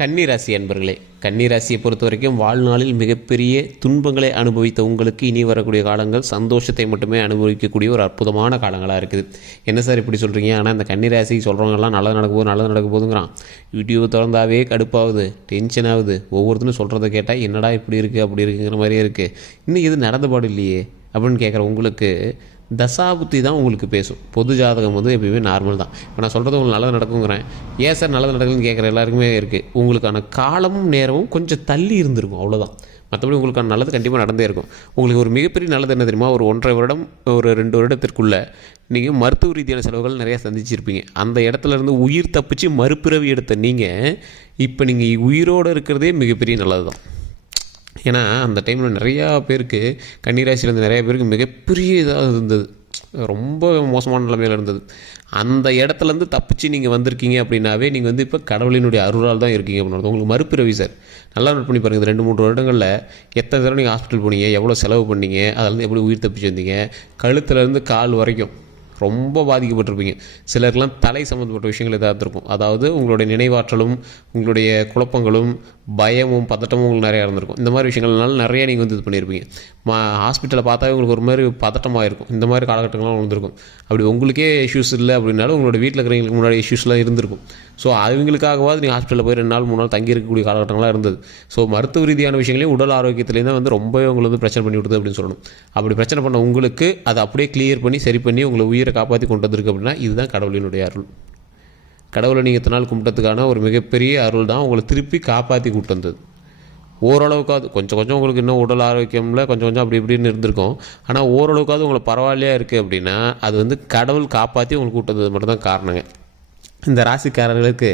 கன்னிராசி அன்பர்களே, கன்னிராசியை பொறுத்த வரைக்கும் வாழ்நாளில் மிகப்பெரிய துன்பங்களை அனுபவித்த உங்களுக்கு இனி வரக்கூடிய காலங்கள் சந்தோஷத்தை மட்டுமே அனுபவிக்கக்கூடிய ஒரு அற்புதமான காலங்களாக இருக்குது. என்ன சார் இப்படி சொல்கிறீங்க? ஆனால் இந்த கன்னிராசி சொல்கிறவங்கலாம் நல்லது நடக்க போதுங்கிறான். யூடியூப் திறந்தாவே கடுப்பாகுது, டென்ஷன் ஆகுது. ஒவ்வொருத்தரும் சொல்கிறத கேட்டால் என்னடா இப்படி இருக்குது அப்படி இருக்குங்கிற மாதிரியே இருக்குது. இன்னும் இது நடந்த பாடு இல்லையே அப்படின்னு கேட்குற உங்களுக்கு தசாபுத்தி தான் உங்களுக்கு பேசும். பொது ஜாதகம் வந்து எப்பயுமே நார்மல் தான். இப்போ நான் சொல்கிறது உங்களுக்கு நல்லது நடக்குங்கிறேன். ஏன் சார் நல்லது நடக்குதுன்னு கேட்குற எல்லாருக்குமே இருக்குது. உங்களுக்கான காலமும் நேரமும் கொஞ்சம் தள்ளி இருந்திருக்கும், அவ்வளோதான். மற்றபடி உங்களுக்கான நல்லது கண்டிப்பாக நடந்தே இருக்கும். உங்களுக்கு ஒரு மிகப்பெரிய நல்லது என்ன தெரியுமா? ஒரு 1.5 வருடம், ஒரு 2 வருடத்திற்குள்ளே நீங்கள் மருத்துவ ரீதியான செலவுகள் நிறையா சந்திச்சிருப்பீங்க. அந்த இடத்துலேருந்து உயிர் தப்பிச்சு மறுபிறவி எடுத்த நீங்கள் இப்போ நீங்கள் உயிரோடு இருக்கிறதே மிகப்பெரிய நல்லது தான். ஏன்னா அந்த டைமில் நிறையா பேருக்கு, கன்னிராசிலேருந்து நிறையா பேருக்கு மிகப்பெரிய இதாக இருந்தது, ரொம்ப மோசமான நிலைமையில் இருந்தது. அந்த இடத்துலேருந்து தப்பிச்சு நீங்கள் வந்திருக்கீங்க அப்படின்னாவே நீங்கள் வந்து இப்போ கடவுளினுடைய அருளால் தான் இருக்கீங்க அப்படின்னு உங்களுக்கு மறுபிறவி சார். நல்லா நோட் பண்ணி பாருங்கள். 2-3 வருடங்களில் எத்தனை தடவை நீங்கள் ஹாஸ்பிட்டல் போனீங்க, எவ்வளோ செலவு பண்ணீங்க, அதிலேருந்து எப்படி உயிர் தப்பிச்சு வந்தீங்க, கழுத்துலேருந்து கால் வரைக்கும் ரொம்ப பாதிக்கப்பட்டிருப்பீங்க. சிலருக்கெலாம் தலை சம்மந்தப்பட்ட விஷயங்கள் எதாவது இருக்கும். அதாவது உங்களுடைய நினைவாற்றலும் உங்களுடைய குழப்பங்களும் பயமும் பதட்டமும் உங்களுக்கு நிறையா இருந்திருக்கும். இந்த மாதிரி விஷயங்கள்னால நிறைய நீங்கள் வந்து இது பண்ணியிருப்பீங்க. ஹாஸ்பிட்டலில் பார்த்தாவே உங்களுக்கு ஒரு மாதிரி பதட்டமாக இருக்கும். இந்த மாதிரி காலகட்டங்கள்லாம் இருந்திருக்கும். அப்படி உங்களுக்கே இஷ்யூஸ் இல்லை அப்படின்னாலும் உங்களோட வீட்டில் இருக்கிறவங்களுக்கு முன்னாடி இஷ்யூஸ்லாம் இருந்திருக்கும். ஸோ அவங்களுக்காகவாது நீங்கள் ஹாஸ்பிட்டலில் போய் 2 நாள் 3 நாள் தங்கி இருக்கக்கூடிய காலகட்டங்களாக இருந்தது. ஸோ மருத்துவ ரீதியான விஷயங்களையும் உடல் ஆரோக்கியத்துலேயும் தான் வந்து ரொம்பவே உங்களை வந்து பிரச்சனை பண்ணி விடுது அப்படின்னு சொல்லணும். அப்படி பிரச்சனை பண்ண உங்களுக்கு அதை அப்படியே கிளியர் பண்ணி சரி பண்ணி உங்களை உயிரை காப்பாற்றி கொண்டு வந்திருக்கு அப்படின்னா இதுதான் கடவுளினுடைய அருள். கடவுளை நீங்கள் இத்தனை நாள் கும்பிட்டதுக்கான ஒரு மிகப்பெரிய அருள் தான் உங்களை திருப்பி காப்பாற்றி கூப்பிட்டு வந்தது. ஓரளவுக்காவது கொஞ்சம் உங்களுக்கு இன்னும் உடல் ஆரோக்கியமில் கொஞ்சம் அப்படி இப்படின்னு இருந்திருக்கும். ஆனால் ஓரளவுக்காவது உங்களை பரவாயில்லையாக இருக்குது அப்படின்னா அது வந்து கடவுள் காப்பாற்றி உங்களுக்கு கூப்பிட்டு வந்தது மட்டும்தான் காரணங்க. இந்த ராசிக்காரர்களுக்கு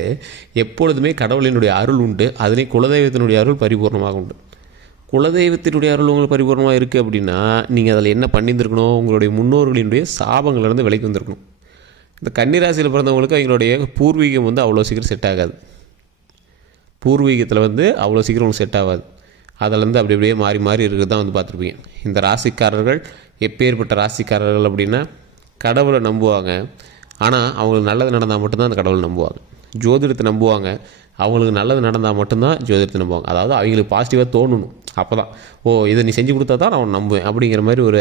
எப்பொழுதுமே கடவுளினுடைய அருள் உண்டு. அதுலேயும் குலதெய்வத்தினுடைய அருள் பரிபூர்ணமாக உண்டு. குலதெய்வத்தினுடைய அருள் உங்களுக்கு பரிபூர்ணமாக இருக்குது அப்படின்னா நீங்கள் அதில் என்ன பண்ணியிருந்துருக்கணும்? உங்களுடைய முன்னோர்களினுடைய சாபங்கள்லேருந்து விலைக்கு வந்திருக்கணும். இந்த கன்னிராசியில் பிறந்தவங்களுக்கு அவங்களுடைய பூர்வீகம் வந்து அவ்வளோ சீக்கிரம் செட் ஆகாது. பூர்வீகத்தில் வந்து அவ்வளோ சீக்கிரம் உங்களுக்கு செட் ஆகாது. அதிலேருந்து அப்படி அப்படியே மாறி மாறி இருக்கிறது தான் வந்து பார்த்துருப்பீங்க. இந்த ராசிக்காரர்கள் எப்பேற்பட்ட ராசிக்காரர்கள் அப்படின்னா கடவுளை நம்புவாங்க. ஆனால் அவங்களுக்கு நல்லது நடந்தால் மட்டும்தான் அந்த கடவுளை நம்புவாங்க. ஜோதிடத்தை நம்புவாங்க. அவங்களுக்கு நல்லது நடந்தால் மட்டும்தான் ஜோதிடத்தை நம்புவாங்க. அதாவது அவங்களுக்கு பாசிட்டிவாக தோணணும். அப்போ தான் இதை நீ செஞ்சு கொடுத்தா தான் நான் நம்புவேன் அப்படிங்கிற மாதிரி ஒரு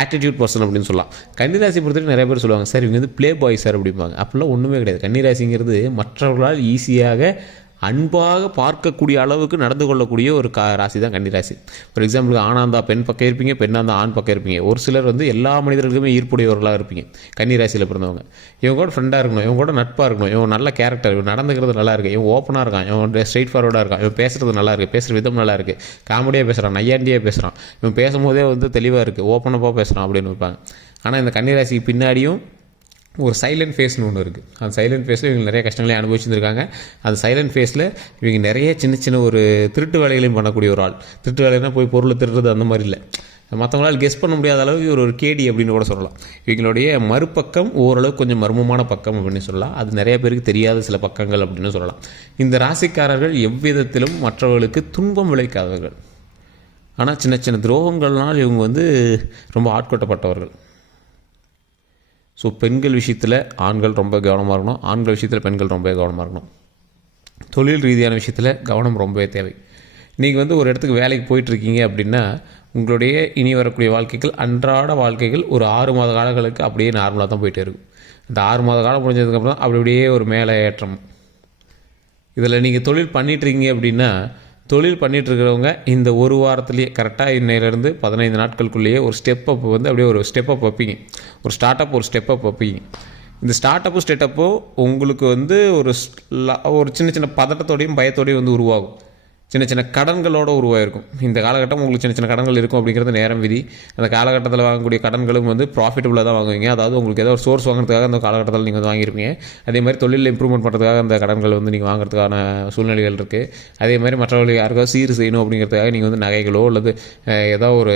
ஆட்டிடியூட் பர்சன் அப்படின்னு சொல்லலாம். கன்னிராசி பொறுத்தவரைக்கும் நிறைய பேர் சொல்லுவாங்க, சார் இவங்க வந்து ப்ளே பாய் சார் அப்படிம்பாங்க. அப்படிலாம் ஒன்றுமே கிடையாது. கன்னிராசிங்கிறது மற்றவர்களால் ஈஸியாக அன்பாக பார்க்கக்கூடிய அளவுக்கு நடந்து கொள்ளக்கூடிய ஒரு ராசி தான் கன்னிராசி. ஃபார் எக்ஸாம்பிளுக்கு ஆணாந்தா பெண் பக்கம் இருப்பீங்க, பெண்ணாந்தா ஆண் பக்கம் இருப்பீங்க. ஒரு சிலர் வந்து எல்லா மனிதர்களுக்குமே ஈர்ப்புடையவர்களாக இருப்பீங்க. கன்னிராசியில் பிறந்தவங்க இவங்க கூட ஃப்ரெண்டாக இருக்கணும், இவங்க கூட நட்பாக இருக்கணும், இவன் நல்ல கேரக்டர், இவன் நடந்துக்கிறது நல்லா இருக்குது, இவன் ஓப்பனாக இருக்கான், இவன் ஸ்ட்ரெயிட் ஃபார்வர்டாக இருக்கான், இவன் பேசுகிறது நல்லா இருக்குது, பேசுகிற விதம் நல்லா இருக்குது, காமெடியாக பேசுகிறான், நையாண்டியாக பேசுகிறான், இவன் பேசும்போதே வந்து தெளிவாக இருக்குது, ஓப்பனப்பாக பேசுகிறான் அப்படின்னு வைப்பாங்க. ஆனால் இந்த கன்னிராசிக்கு பின்னாடியும் ஒரு சைலண்ட் ஃபேஸ்னு ஒன்று இருக்குது. அந்த சைலண்ட் ஃபேஸில் இவங்க நிறைய கஷ்டங்களே அனுபவிச்சுருக்காங்க. அந்த சைலண்ட் ஃபேஸில் இவங்க நிறைய சின்ன ஒரு திருட்டு வேலைகளையும் பண்ணக்கூடிய ஒரு ஆள். திருட்டு வேலைன்னா போய் பொருளை திருடுறது அந்த மாதிரி இல்லை. மற்றவங்களால் கெஸ் பண்ண முடியாத அளவுக்கு ஒரு கேடி அப்படின்னு கூட சொல்லலாம். இவங்களுடைய மறுபக்கம் ஓரளவுக்கு கொஞ்சம் மர்மமான பக்கம் அப்படின்னு சொல்லலாம். அது நிறைய பேருக்கு தெரியாத சில பக்கங்கள் அப்படின்னு சொல்லலாம். இந்த ராசிக்காரர்கள் எவ்விதத்திலும் மற்றவர்களுக்கு துன்பம் விளைக்காதவர்கள். ஆனால் சின்ன துரோகங்கள்னால் இவங்க வந்து ரொம்ப ஆட்கொட்டப்பட்டவர்கள். ஸோ பெண்கள் விஷயத்தில் ஆண்கள் ரொம்ப கவனமாக இருக்கணும், ஆண்கள் விஷயத்தில் பெண்கள் ரொம்ப கவனமாக இருக்கணும். தொழில் ரீதியான விஷயத்தில் கவனம் ரொம்பவே தேவை. நீங்கள் வந்து ஒரு இடத்துக்கு வேலைக்கு போயிட்டுருக்கீங்க அப்படின்னா உங்களுடைய இனி வரக்கூடிய வாழ்க்கைகள், அன்றாட வாழ்க்கைகள் ஒரு 6 மாத காலங்களுக்கு அப்படியே நார்மலாக தான் போயிட்டே இருக்கும். இந்த 6 மாத காலம் முடிஞ்சதுக்கப்புறம் அப்படியே ஒரு மேலே ஏற்றம். இதில் நீங்கள் தொழில் பண்ணிட்டுருக்கீங்க அப்படின்னா தொழில் பண்ணிகிட்ருக்கிறவங்க இந்த ஒரு வாரத்துலேயே கரெக்டாக இன்னையிலேருந்து 15 நாட்களுக்குள்ளேயே ஒரு ஸ்டெப் அப் வந்து அப்படியே ஒரு ஸ்டெப் அப் வைப்பீங்க. ஒரு ஸ்டார்ட் அப் ஒரு ஸ்டெப் அப் வைப்பீங்க. இந்த ஸ்டார்ட் அப்பு ஸ்டெப் அப்போ உங்களுக்கு வந்து ஒரு சின்ன பதட்டத்தோடையும் பயத்தோடையும் வந்து உருவாகும். சின்ன கடன்களோடு உருவாயிருக்கும். இந்த காலகட்டம் உங்களுக்கு சின்ன கடன்கள் இருக்கும் அப்படிங்கிறது நேரம் விதி. அந்த காலகட்டத்தில் வாங்கக்கூடிய கடன்களும் வந்து ப்ராஃபிட்டபுளாக தான் வாங்குவீங்க. அதாவது உங்களுக்கு ஏதோ ஒரு சோர்ஸ் வாங்குறதுக்காக அந்த காலகட்டத்தில் நீங்கள் வந்து வாங்கியிருப்பீங்க. அதே மாதிரி தொழிலில் இம்ப்ரூவ்மெண்ட் பண்ணுறதுக்காக அந்த கடன்கள் வந்து நீங்கள் வாங்குறதுக்கான சூழ்நிலைகள் இருக்குது. அதே மாதிரி மற்றவர்களுக்கு யாருக்காவது சீர் செய்யணும் அப்படிங்கிறதுக்காக நீங்கள் வந்து நகைகளோ அல்லது ஏதோ ஒரு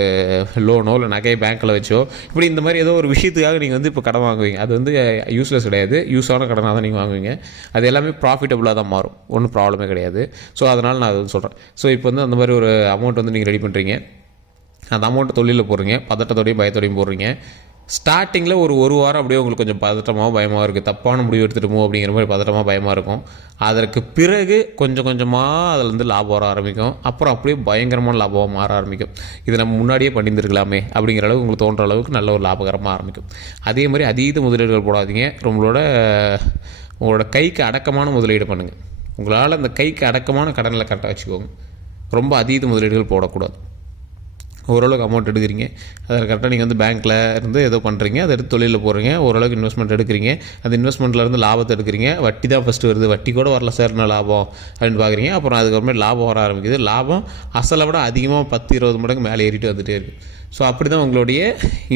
லோனோ இல்லை நகை பேங்க்கில் வச்சோ இப்படி இந்த மாதிரி ஏதோ ஒரு விஷயத்துக்காக நீங்கள் வந்து இப்போ கடன் வாங்குவீங்க. அது வந்து யூஸ்லெஸ் கிடையாது, யூஸான கடனாக தான் நீங்கள் வாங்குவீங்க. அது எல்லாமே ப்ராஃபிட்டபுளாக தான் மாறும், ஒன்றும் ப்ராப்ளமே கிடையாது. ஸோ அதனால் நான் அது சொல்கிறேன். ஸோ இப்போ வந்து அந்த மாதிரி ஒரு அமௌண்ட் வந்து நீங்கள் ரெடி பண்ணுறீங்க. அந்த அமௌண்ட்டை தொழிலில் போடுறீங்க, பதட்டத்தோடையும் பயத்தோடையும் போடுறீங்க. ஸ்டார்டிங்கில் ஒரு வாரம் அப்படியே உங்களுக்கு கொஞ்சம் பதட்டமாக பயமாக இருக்குது, தப்பான முடிவு எடுத்துகிட்டுமோ அப்படிங்கிற மாதிரி பதட்டமாக பயமாக இருக்கும். அதற்கு பிறகு கொஞ்சம் கொஞ்சமாக அதில் வந்து லாபம் வர ஆரம்பிக்கும். அப்புறம் அப்படியே பயங்கரமான லாபமாக மாற ஆரம்பிக்கும். இது நம்ம முன்னாடியே பண்ணியிருந்துருக்கலாமே அப்படிங்கிற அளவுக்கு உங்களுக்கு தோன்ற அளவுக்கு நல்ல ஒரு லாபகரமாக ஆரம்பிக்கும். அதே மாதிரி அதீத முதலீடுகள் போடாதீங்க. உங்களோட கைக்கு அடக்கமான முதலீடு பண்ணுங்கள். உங்களால் அந்த கைக்கு அடக்கமான கடனில் கரெக்டாக வச்சுக்கோங்க. ரொம்ப அதீத முதலீடுகள் போடக்கூடாது. ஓரளவுக்கு அமௌண்ட் எடுக்கிறீங்க, அதில் கரெக்டாக நீங்கள் வந்து பேங்க்கில் இருந்து ஏதோ பண்ணுறீங்க, அதை எடுத்து தொழிலில் போடுறீங்க, ஓரளவுக்கு இன்வெஸ்ட்மெண்ட் எடுக்கிறீங்க, அந்த இன்வெஸ்ட்மெண்ட்லேருந்து லாபத்தை எடுக்கிறீங்க. வட்டி தான் ஃபஸ்ட்டு வருது, வட்டி கூட வரல சார் என்ன லாபம் அப்படின்னு பார்க்குறீங்க. அப்புறம் அதுக்கப்புறமே லாபம் வர ஆரம்பிக்குது. லாபம் அசலை விட அதிகமாக 10-20 மடங்கு மேலே ஏறிட்டு வந்துகிட்டே இருக்குது. ஸோ அப்படி தான் உங்களுடைய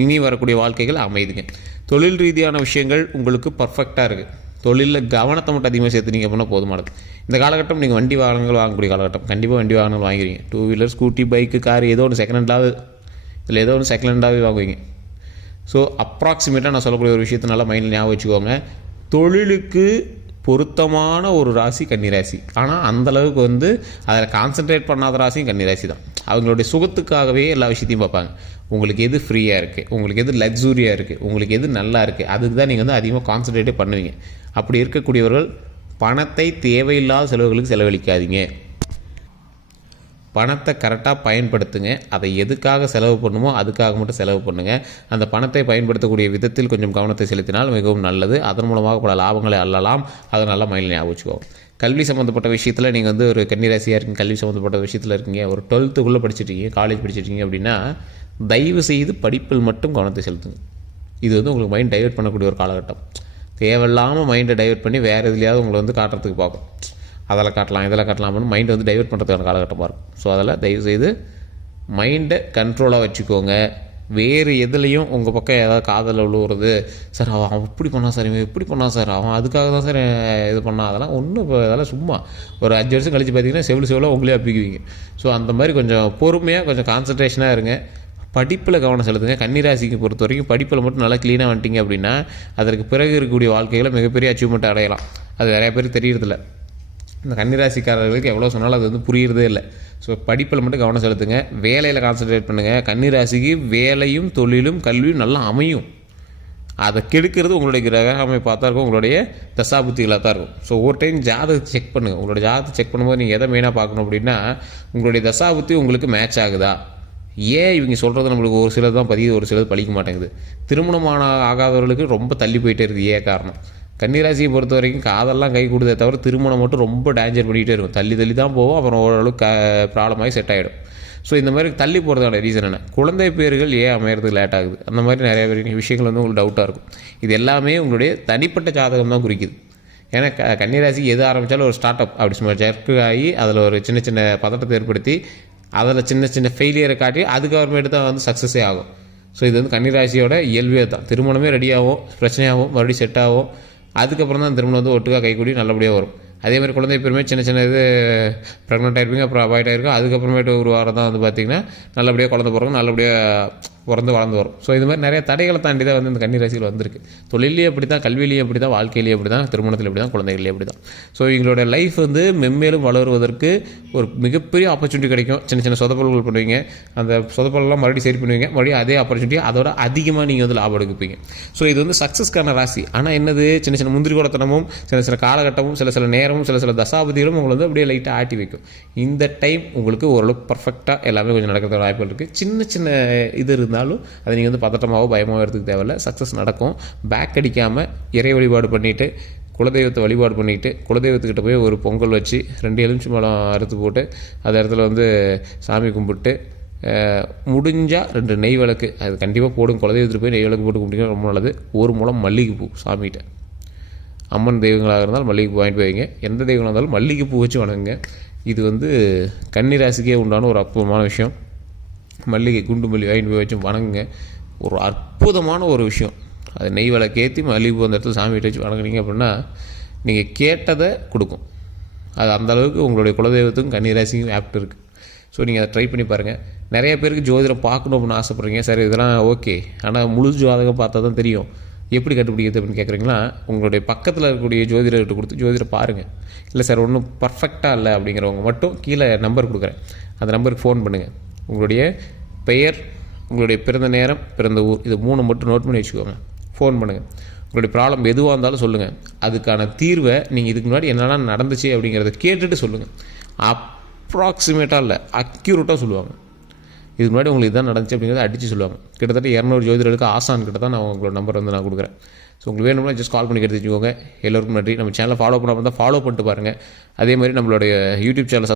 இனி வரக்கூடிய வாழ்க்கைகள் அமையுதுங்க. தொழில் ரீதியான விஷயங்கள் உங்களுக்கு பர்ஃபெக்டாக இருக்குது. தொழிலில் கவனத்தை மட்டும் அதிகமாக சேர்த்து நீங்கள் பண்ணால் போதுமானது. இந்த காலகட்டம் நீங்கள் வண்டி வாகனங்கள் வாங்கக்கூடிய காலகட்டம். கண்டிப்பாக வண்டி வாகனங்கள் வாங்குவீங்க. 2 வீலர், ஸ்கூட்டி, பைக்கு, கார் ஏதோ ஒன்று செகண்ட் ஹேண்டாவது, இதில் ஏதோ ஒன்று செகண்ட் ஹேண்டாகவே வாங்குவீங்க. ஸோ அப்ராக்சிமேட்டாக நான் சொல்லக்கூடிய ஒரு விஷயத்தை நல்லா மைண்டில் ஞாபகம் வச்சுக்கோங்க. தொழிலுக்கு பொருத்தமான ஒரு ராசி கன்னிராசி. ஆனால் அந்தளவுக்கு வந்து அதில் கான்சன்ட்ரேட் பண்ணாத ராசியும் கன்னிராசி தான். அவங்களுடைய சுகத்துக்காகவே எல்லா விஷயத்தையும் பார்ப்பாங்க. உங்களுக்கு எது ஃப்ரீயாக இருக்குது, உங்களுக்கு எது லக்ஸூரியாக இருக்குது, உங்களுக்கு எது நல்லா இருக்குது, அதுக்கு தான் நீங்கள் வந்து அதிகமாக கான்சன்ட்ரேட்டே பண்ணுவீங்க. அப்படி இருக்கக்கூடியவர்கள் பணத்தை தேவையில்லாத செலவுகளுக்கு செலவழிக்காதீங்க. பணத்தை கரெக்டாக பயன்படுத்துங்க. அதை எதுக்காக செலவு பண்ணுமோ அதுக்காக மட்டும் செலவு பண்ணுங்கள். அந்த பணத்தை பயன்படுத்தக்கூடிய விதத்தில் கொஞ்சம் கவனத்தை செலுத்தினால் மிகவும் நல்லது. அதன் மூலமாக பல லாபங்களை அள்ளலாம். அதை நல்லா மைண்டில் ஞாபகம் வச்சுக்கோங்க. கல்வி சம்மந்தப்பட்ட விஷயத்தில் நீங்கள் வந்து ஒரு கன்னிராசியாக இருக்கீங்க, கல்வி சம்மந்தப்பட்ட விஷயத்தில் இருக்கீங்க, ஒரு 12th படிச்சுட்டீங்க, காலேஜ் படிச்சுட்டீங்க அப்படின்னா தயவு செய்து படிப்பில் மட்டும் கவனத்தை செலுத்துங்க. இது வந்து உங்களுக்கு மைண்ட் டைவெர்ட் பண்ணக்கூடிய ஒரு காலகட்டம். தேவையில்லாமல் மைண்டை டைவெர்ட் பண்ணி வேறு எதுலையாவது உங்களை வந்து காட்டுறதுக்கு பார்க்கும். அதெல்லாம் காட்டலாம், இதெல்லாம் காட்டலாம்னு மைண்டை வந்து டைவெர்ட் பண்ணுறதுக்கான காலகட்டமாக இருக்கும். ஸோ அதில் தயவுசெய்து மைண்டை கண்ட்ரோலாக வச்சுக்கோங்க. வேறு எதுலேயும் உங்கள் பக்கம் ஏதாவது காதலில் விழுவுறது, சார் அவன் இப்படி பண்ணான் சார், இவன் இப்படி பண்ணான் சார், அவன் அதுக்காக தான் சார் இது பண்ணான், அதெல்லாம் ஒன்றும் இப்போ அதெல்லாம் சும்மா ஒரு 5 வருஷம் கழித்து பார்த்தீங்கன்னா செவ்வளோ உங்களே அப்பிக்குவீங்க. ஸோ அந்த மாதிரி கொஞ்சம் பொறுமையாக கொஞ்சம் கான்சன்ட்ரேஷனாக இருங்க. படிப்பில் கவனம் செலுத்துங்க. கன்னிராசிக்கு பொறுத்த வரைக்கும் படிப்பில் மட்டும் நல்லா க்ளீனாக வந்துட்டிங்க அப்படின்னா அதற்கு பிறகு இருக்கக்கூடிய வாழ்க்கைகளை மிகப்பெரிய அச்சீவ்மெண்ட் அடையலாம். அது நிறைய பேருக்கு தெரியறதில்ல. இந்த கன்னிராசிக்காரர்களுக்கு எவ்வளோ சொன்னாலும் அது வந்து புரியுறதே இல்லை. ஸோ படிப்பில் மட்டும் கவனம் செலுத்துங்க. வேலையில் கான்சன்ட்ரேட் பண்ணுங்கள். கன்னிராசிக்கு வேலையும் தொழிலும் கல்வியும் நல்லா அமையும். அதை கெடுக்கிறது உங்களுடைய கிரக அமைப்பு பார்த்தா இருக்கும், உங்களுடைய தசாபுத்திகளாக தான் இருக்கும். ஸோ ஒரு டைம் ஜாதகத்தை செக் பண்ணுங்கள். உங்களுடைய ஜாதகத்தை செக் பண்ணும்போது நீங்கள் எதை மெயினாக பார்க்கணும் அப்படின்னா உங்களுடைய தசாபுத்தி உங்களுக்கு மேட்ச் ஆகுதா. ஏன் இவங்க சொல்கிறது நம்மளுக்கு ஒரு சிலது தான் பதியுது, ஒரு சிலது பழிக்க மாட்டேங்குது. திருமணமான ஆகாதவர்களுக்கு ரொம்ப தள்ளி போயிட்டே இருக்குது. ஏன் காரணம்? கன்னிராசியை பொறுத்த வரைக்கும் காதெல்லாம் கை கொடுத்தே தவிர திருமணம் மட்டும் ரொம்ப டேஞ்சர் பண்ணிகிட்டே இருக்கும். தள்ளி தான் போகும். அப்புறம் ஓரளவுக்கு ப்ராப்ளம் ஆகி செட் ஆகிடும். ஸோ இந்த மாதிரி தள்ளி போகிறதான ரீசன் என்ன? குழந்தை பேர்கள் ஏன் அமையறதுக்கு லேட் ஆகுது? அந்த மாதிரி நிறைய விஷயங்கள் வந்து உங்களுக்கு டவுட்டாக இருக்கும். இது எல்லாமே உங்களுடைய தனிப்பட்ட ஜாதகம் தான் குறிக்குது. ஏன்னா கன்னிராசி எது ஆரம்பித்தாலும் ஒரு ஸ்டார்ட் அப் அப்படி சும்மா ஜர்க்கு ஆகி அதில் ஒரு சின்ன சின்ன பதட்டத்தை ஏற்படுத்தி அதில் சின்ன சின்ன ஃபெயிலியரை காட்டி அதுக்கப்புறமேட்டு தான் வந்து சக்ஸஸே ஆகும். ஸோ இது வந்து கன்னிராசியோட இயல்பே தான். திருமணமே ரெடியாகும், பிரச்சனையாகும், மறுபடியும் செட் ஆகும். அதுக்கப்புறம் தான் திருமணம் வந்து ஒட்டுக்காக கைக்கூடி நல்லபடியாக வரும். அதே மாதிரி குழந்தை பேருமே சின்ன இது ப்ரெக்னென்ட் ஆகிருப்பீங்க, அப்புறம் அவாய்ட் ஆகிருக்கும். அதுக்கப்புறமேட்டு ஒரு வாரம் தான் வந்து பார்த்திங்கன்னா நல்லபடியாக குழந்தை பிறக்கும், நல்லபடியாக பிறந்து வளர்ந்து வரும். ஸோ இது மாதிரி நிறைய தடைகளை தாண்டி தான் வந்து இந்த கன்னிராசியில் வந்திருக்கு. தொழிலையும் அப்படி தான், கல்வியிலையும் அப்படி தான், வாழ்க்கையிலையும் அப்படி தான், திருமணத்தில் எப்படி தான், குழந்தைகளையும் அப்படி தான். ஸோ எங்களோட லைஃப் வந்து மென்மேலும் வளருவதற்கு ஒரு மிகப்பெரிய ஆப்பர்ச்சுனிட்டி கிடைக்கும். சின்ன சொதப்பல்கள் பண்ணுவீங்க, அந்த சொதப்பல்லாம் மறுபடியும் சரி பண்ணுவீங்க, மறுபடியும் அதே ஆப்பர்ச்சுனிட்டி அதோட அதிகமாக நீங்கள் வந்து லாபம் எடுப்பீங்க. ஸோ இது வந்து சக்ஸஸ்க்கான ராசி. ஆனால் என்னது, சின்ன முந்திரி குடத்தனமும் சில காலகட்டமும் சில நேரமும் சில தசாபதிகளும் உங்களை வந்து அப்படியே லைட்டாக ஆட்டி வைக்கும். இந்த டைம் உங்களுக்கு ஓரளவுக்கு பர்ஃபெக்டாக எல்லாமே கொஞ்சம் நடக்கிற வாய்ப்புகள் இருக்குது. சின்ன இது இருந்தாலும் அதை நீங்கள் வந்து பதட்டமாகவோ பயமாகவோ எடுத்துக்க தேவையில்லை. சக்ஸஸ் நடக்கும். பேக் அடிக்காமல் இறை வழிபாடு பண்ணிவிட்டு, குலதெய்வத்தை வழிபாடு பண்ணிவிட்டு, குலதெய்வத்துக்கிட்ட போய் ஒரு பொங்கல் வச்சு 2 எலுமிச்சம்பழம் அறுத்து போட்டு அந்த இடத்துல வந்து சாமி கும்பிட்டு முடிஞ்சால் 2 நெய் விளக்கு அது கண்டிப்பாக போடும். குலதெய்வத்துக்கு போய் நெய் விளக்கு போட்டு கும்பிட்டிங்கன்னா ரொம்ப நல்லது. 1 முழம் மல்லிகைப்பூ சாமிகிட்ட, அம்மன் தெய்வங்களாக இருந்தாலும் மல்லிகைப்பூ வாங்கிட்டு போவீங்க, எந்த தெய்வங்களாக இருந்தாலும் மல்லிகைப்பூ வச்சு வணங்குங்க. இது வந்து கன்னிராசிக்கே உண்டான ஒரு அற்புதமான விஷயம். மல்லிகை குண்டு மல்லி வாங்கிட்டு போய் வச்சு வணங்குங்க. ஒரு அற்புதமான ஒரு விஷயம். அது நெய் விளக்கேற்றி மல்லிகைப்பூ அந்த இடத்துல சாமி வச்சு வணங்குனீங்க அப்படின்னா நீங்கள் கேட்டதை கொடுக்கும். அது அந்தளவுக்கு உங்களுடைய குலதெய்வத்துக்கும் கன்னிராசிக்கும் ஆப்ட் இருக்குது. ஸோ நீங்கள் அதை ட்ரை பண்ணி பாருங்கள். நிறைய பேருக்கு ஜோதிடம் பார்க்கணும் அப்படின்னு ஆசைப்பட்றீங்க. சரி இதெல்லாம் ஓகே, ஆனால் முழு ஜாதகம் பார்த்தா தான் தெரியும். எப்படி கண்டுபிடிக்கிறது அப்படின்னு கேட்குறீங்களா? உங்களுடைய பக்கத்தில் இருக்கக்கூடிய ஜோதிடர்கிட்ட கொடுத்து ஜோதிடரை பாருங்கள். இல்லை சார் ஒன்றும் பர்ஃபெக்டாக இல்லை அப்படிங்கிறவங்க மட்டும் கீழே நம்பர் கொடுக்குறேன், அந்த நம்பருக்கு ஃபோன் பண்ணுங்கள். உங்களுடைய பெயர், உங்களுடைய பிறந்த நேரம், பிறந்த ஊர், இது 3 மட்டும் நோட் பண்ணி வச்சுக்கோங்க. ஃபோன் பண்ணுங்கள். உங்களுடைய ப்ராப்ளம் எதுவாக இருந்தாலும் சொல்லுங்கள். அதுக்கான தீர்வை நீங்கள் இதுக்கு முன்னாடி என்னெல்லாம் நடந்துச்சு அப்படிங்கிறத கேட்டுட்டு சொல்லுங்கள். அப்ராக்சிமேட்டாக இல்லை, அக்யூரேட்டாக சொல்லுவாங்க. இதுக்கு முன்னாடி உங்களுக்கு இதுதான் நடந்துச்சு அப்படிங்கிறத அடித்து சொல்லுவாங்க. கிட்டத்தட்ட 200 ஜோதிடர்களுக்கு ஆசான் கிட்ட தான் நான் உங்களோட நம்பர் வந்து நான் கொடுக்குறேன். ஸோ உங்களுக்கு வேணும்னா ஜஸ்ட் கால் பண்ணி எடுத்து வச்சுக்கோங்க. எல்லோருக்கும் நன்றி. நம்ம சேனலை ஃபாலோ பண்ணாமல் இருந்தால் ஃபாலோ பண்ணிட்டு பாருங்கள். அதே மாதிரி நம்மளுடைய யூடியூப் சேனலை